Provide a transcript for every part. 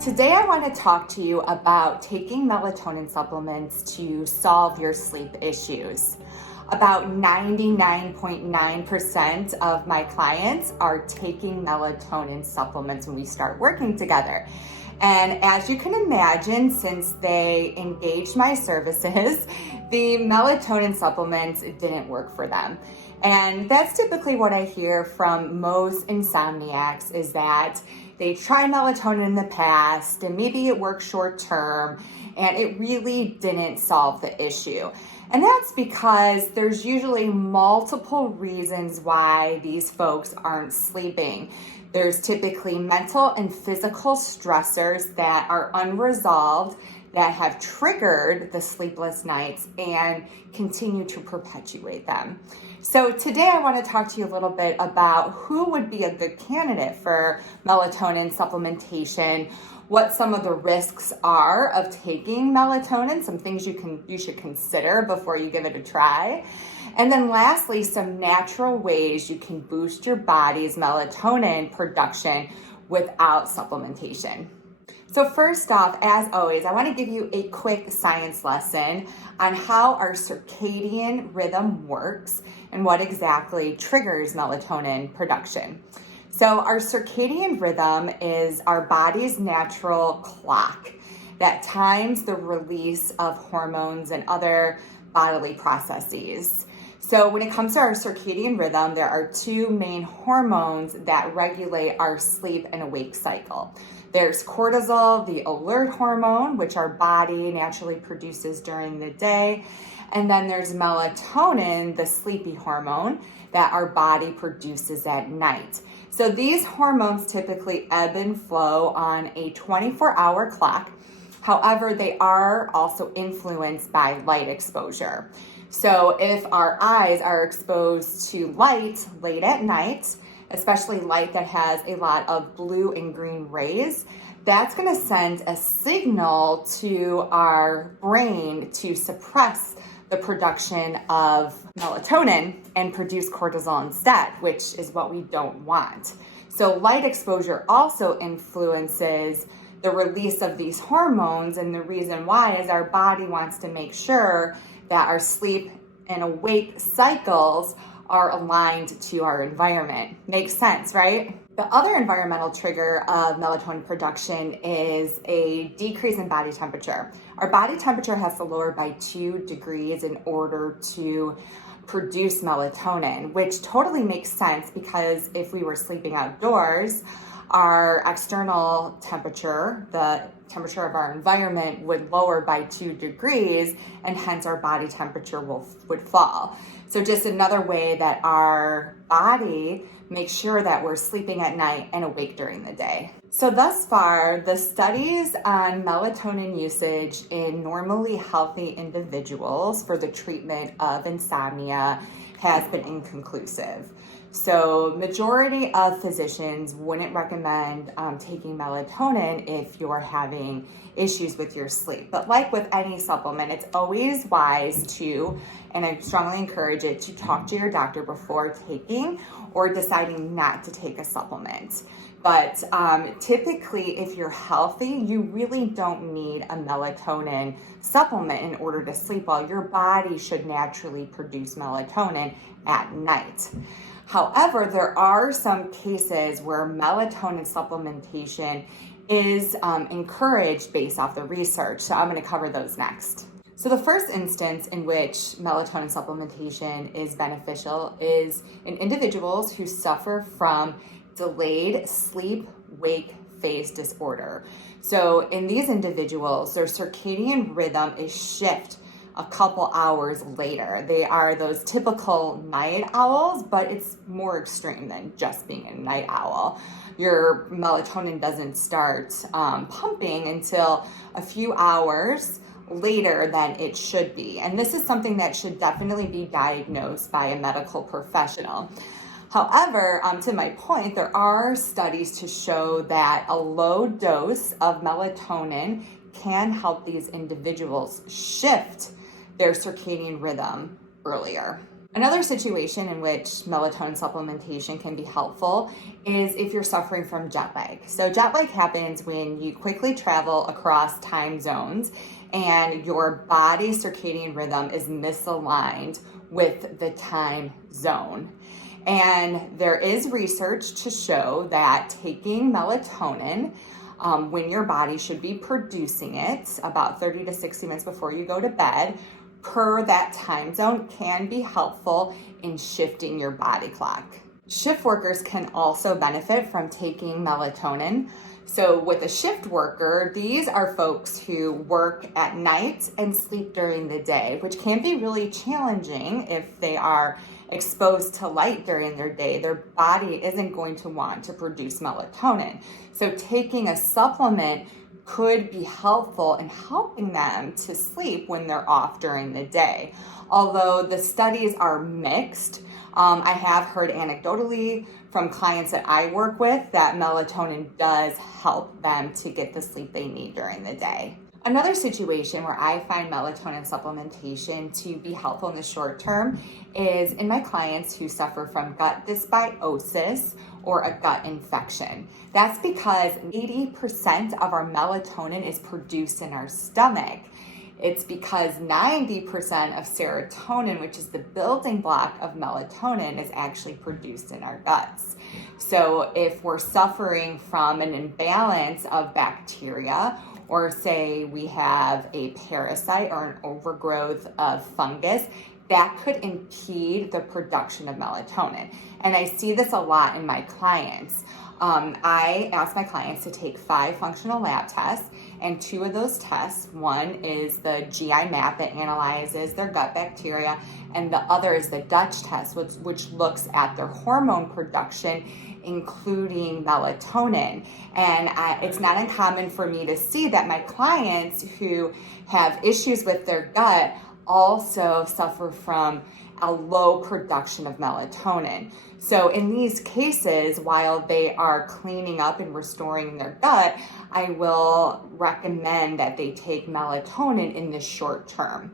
Today I want to talk to you about taking melatonin supplements to solve your sleep issues. About 99.9% of my clients are taking melatonin supplements when we start working together. And as you can imagine, since they engaged my services, the melatonin supplements didn't work for them. And that's typically what I hear from most insomniacs, is that they tried melatonin in the past and maybe it worked short term and it really didn't solve the issue. And that's because there's usually multiple reasons why these folks aren't sleeping. There's typically mental and physical stressors that are unresolved that have triggered the sleepless nights and continue to perpetuate them. So today I want to talk to you a little bit about who would be a good candidate for melatonin supplementation, what some of the risks are of taking melatonin, some things you should consider before you give it a try. And then lastly, some natural ways you can boost your body's melatonin production without supplementation. So first off, as always, I want to give you a quick science lesson on how our circadian rhythm works and what exactly triggers melatonin production. So our circadian rhythm is our body's natural clock that times the release of hormones and other bodily processes. So when it comes to our circadian rhythm, there are two main hormones that regulate our sleep and awake cycle. There's cortisol, the alert hormone, which our body naturally produces during the day. And then there's melatonin, the sleepy hormone, that our body produces at night. So these hormones typically ebb and flow on a 24-hour clock. However, they are also influenced by light exposure. So if our eyes are exposed to light late at night, especially light that has a lot of blue and green rays, that's going to send a signal to our brain to suppress the production of melatonin and produce cortisol instead, which is what we don't want. So light exposure also influences the release of these hormones, and the reason why is our body wants to make sure that our sleep and awake cycles are aligned to our environment. Makes sense, right? The other environmental trigger of melatonin production is a decrease in body temperature. Our body temperature has to lower by 2 degrees in order to produce melatonin, which totally makes sense because if we were sleeping outdoors, our external temperature, the temperature of our environment, would lower by 2 degrees, and hence our body temperature would fall. So just another way that our body makes sure that we're sleeping at night and awake during the day. So thus far, the studies on melatonin usage in normally healthy individuals for the treatment of insomnia has been inconclusive. So majority of physicians wouldn't recommend taking melatonin if you're having issues with your sleep. But like with any supplement, it's always wise to, and I strongly encourage it, to talk to your doctor before taking or deciding not to take a supplement. But typically, if you're healthy, you really don't need a melatonin supplement in order to sleep well. Your body should naturally produce melatonin at night. However, there are some cases where melatonin supplementation is encouraged based off the research. So I'm going to cover those next. So the first instance in which melatonin supplementation is beneficial is in individuals who suffer from delayed sleep-wake phase disorder. So in these individuals, their circadian rhythm is shift a couple hours later. They are those typical night owls, but it's more extreme than just being a night owl. Your melatonin doesn't start pumping until a few hours later than it should be. And this is something that should definitely be diagnosed by a medical professional. However, to my point, there are studies to show that a low dose of melatonin can help these individuals shift their circadian rhythm earlier. Another situation in which melatonin supplementation can be helpful is if you're suffering from jet lag. So jet lag happens when you quickly travel across time zones and your body's circadian rhythm is misaligned with the time zone. And there is research to show that taking melatonin when your body should be producing it about 30 to 60 minutes before you go to bed per that time zone can be helpful in shifting your body clock. Shift workers can also benefit from taking melatonin. So with a shift worker, these are folks who work at night and sleep during the day, which can be really challenging if they are exposed to light during their day. Their body isn't going to want to produce melatonin. So taking a supplement could be helpful in helping them to sleep when they're off during the day. Although the studies are mixed, I have heard anecdotally from clients that I work with that melatonin does help them to get the sleep they need during the day. Another situation where I find melatonin supplementation to be helpful in the short term is in my clients who suffer from gut dysbiosis or a gut infection. That's because 80% of our melatonin is produced in our stomach. It's because 90% of serotonin, which is the building block of melatonin, is actually produced in our guts. So if we're suffering from an imbalance of bacteria, or say we have a parasite or an overgrowth of fungus, that could impede the production of melatonin. And I see this a lot in my clients. I ask my clients to take 5 functional lab tests, and 2 of those tests, one is the GI map that analyzes their gut bacteria, and the other is the Dutch test, which looks at their hormone production, including melatonin. And it's not uncommon for me to see that my clients who have issues with their gut also suffer from a low production of melatonin. So in these cases, while they are cleaning up and restoring their gut, I will recommend that they take melatonin in the short term.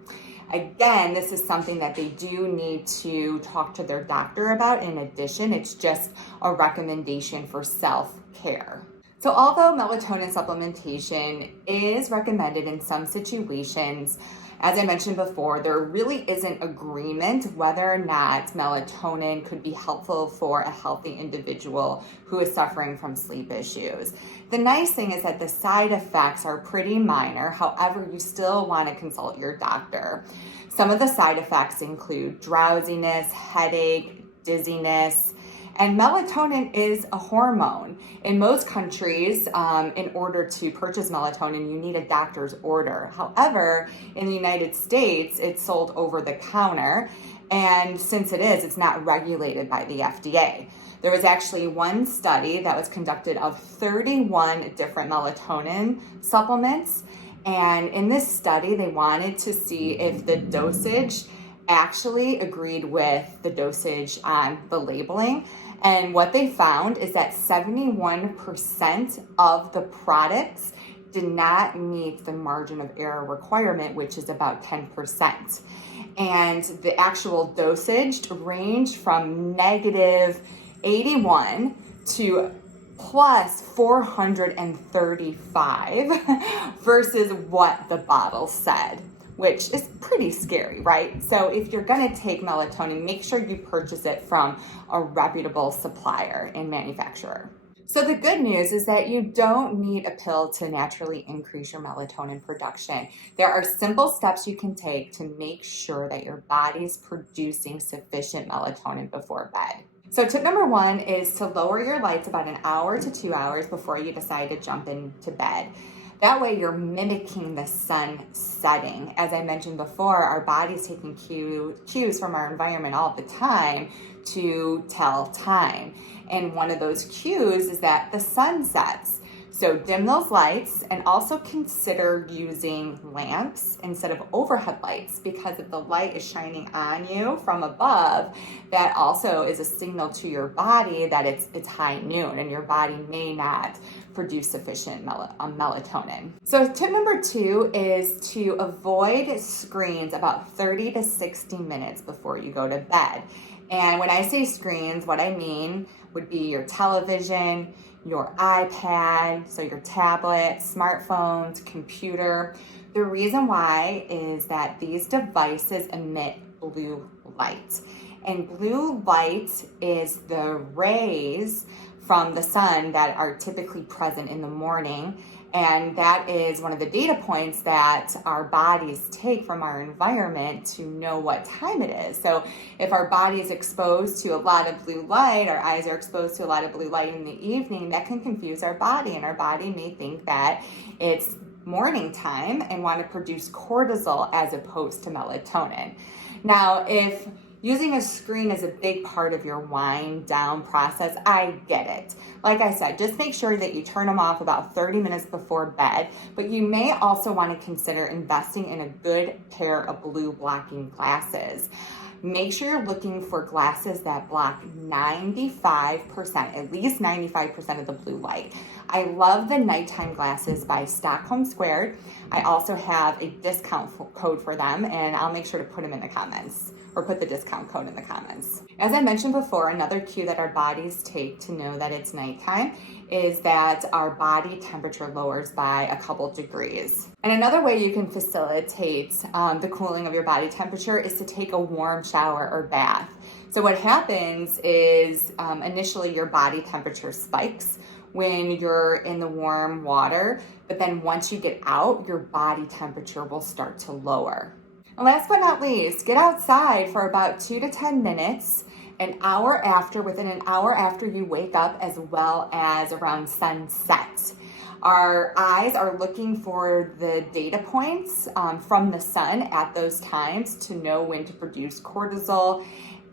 Again, this is something that they do need to talk to their doctor about. In addition, it's just a recommendation for self-care. So although melatonin supplementation is recommended in some situations, as I mentioned before, there really isn't agreement whether or not melatonin could be helpful for a healthy individual who is suffering from sleep issues. The nice thing is that the side effects are pretty minor. However, you still want to consult your doctor. Some of the side effects include drowsiness, headache, dizziness, and melatonin is a hormone. In most countries, in order to purchase melatonin, you need a doctor's order. However, in the United States, it's sold over the counter. And since it's not regulated by the FDA. There was actually one study that was conducted of 31 different melatonin supplements. And in this study, they wanted to see if the dosage actually agreed with the dosage on the labeling. And what they found is that 71% of the products did not meet the margin of error requirement, which is about 10%. And the actual dosage ranged from negative 81 to plus 435 versus what the bottle said, which is pretty scary, right? So if you're gonna take melatonin, make sure you purchase it from a reputable supplier and manufacturer. So the good news is that you don't need a pill to naturally increase your melatonin production. There are simple steps you can take to make sure that your body's producing sufficient melatonin before bed. So tip number 1 is to lower your lights about an hour to 2 hours before you decide to jump into bed. That way you're mimicking the sun setting. As I mentioned before, our body's taking cues from our environment all the time to tell time. And one of those cues is that the sun sets. So dim those lights, and also consider using lamps instead of overhead lights, because if the light is shining on you from above, that also is a signal to your body that it's high noon and your body may not produce sufficient melatonin. So tip number 2 is to avoid screens about 30 to 60 minutes before you go to bed. And when I say screens, what I mean would be your television, your iPad, so your tablet, smartphones, computer. The reason why is that these devices emit blue light. And blue light is the rays from the sun that are typically present in the morning. And that is one of the data points that our bodies take from our environment to know what time it is. So if our body is exposed to a lot of blue light, our eyes are exposed to a lot of blue light in the evening, that can confuse our body, and our body may think that it's morning time and want to produce cortisol as opposed to melatonin. Now, if using a screen is a big part of your wind down process, I get it. Like I said, just make sure that you turn them off about 30 minutes before bed, but you may also want to consider investing in a good pair of blue blocking glasses. Make sure you're looking for glasses that block 95%, at least 95% of the blue light. I love the nighttime glasses by Stockholm Squared. I also have a discount code for them, and I'll make sure to put them in the comments, or put the discount code in the comments. As I mentioned before, another cue that our bodies take to know that it's nighttime is that our body temperature lowers by a couple degrees. And another way you can facilitate the cooling of your body temperature is to take a warm shower or bath. So what happens is initially your body temperature spikes when you're in the warm water, but then once you get out, your body temperature will start to lower. And last but not least, get outside for about 2 to 10 minutes, within an hour after you wake up, as well as around sunset. Our eyes are looking for the data points from the sun at those times to know when to produce cortisol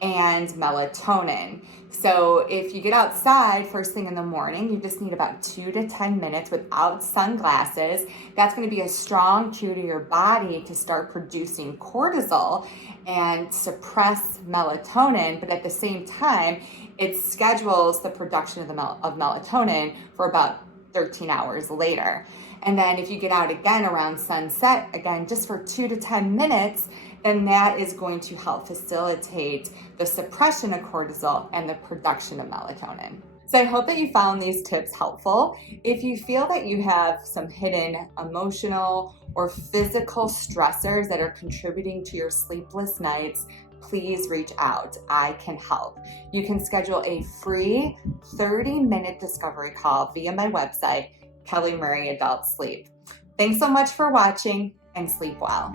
and melatonin. So if you get outside first thing in the morning, you just need about 2 to 10 minutes without sunglasses. That's going to be a strong cue to your body to start producing cortisol and suppress melatonin, but at the same time, it schedules the production of melatonin for about 13 hours later. And then if you get out again around sunset, again, just for 2 to 10 minutes, then that is going to help facilitate the suppression of cortisol and the production of melatonin. So I hope that you found these tips helpful. If you feel that you have some hidden emotional or physical stressors that are contributing to your sleepless nights, please reach out. I can help. You can schedule a free 30-minute discovery call via my website, Kelly Murray Adult Sleep. Thanks so much for watching, and sleep well.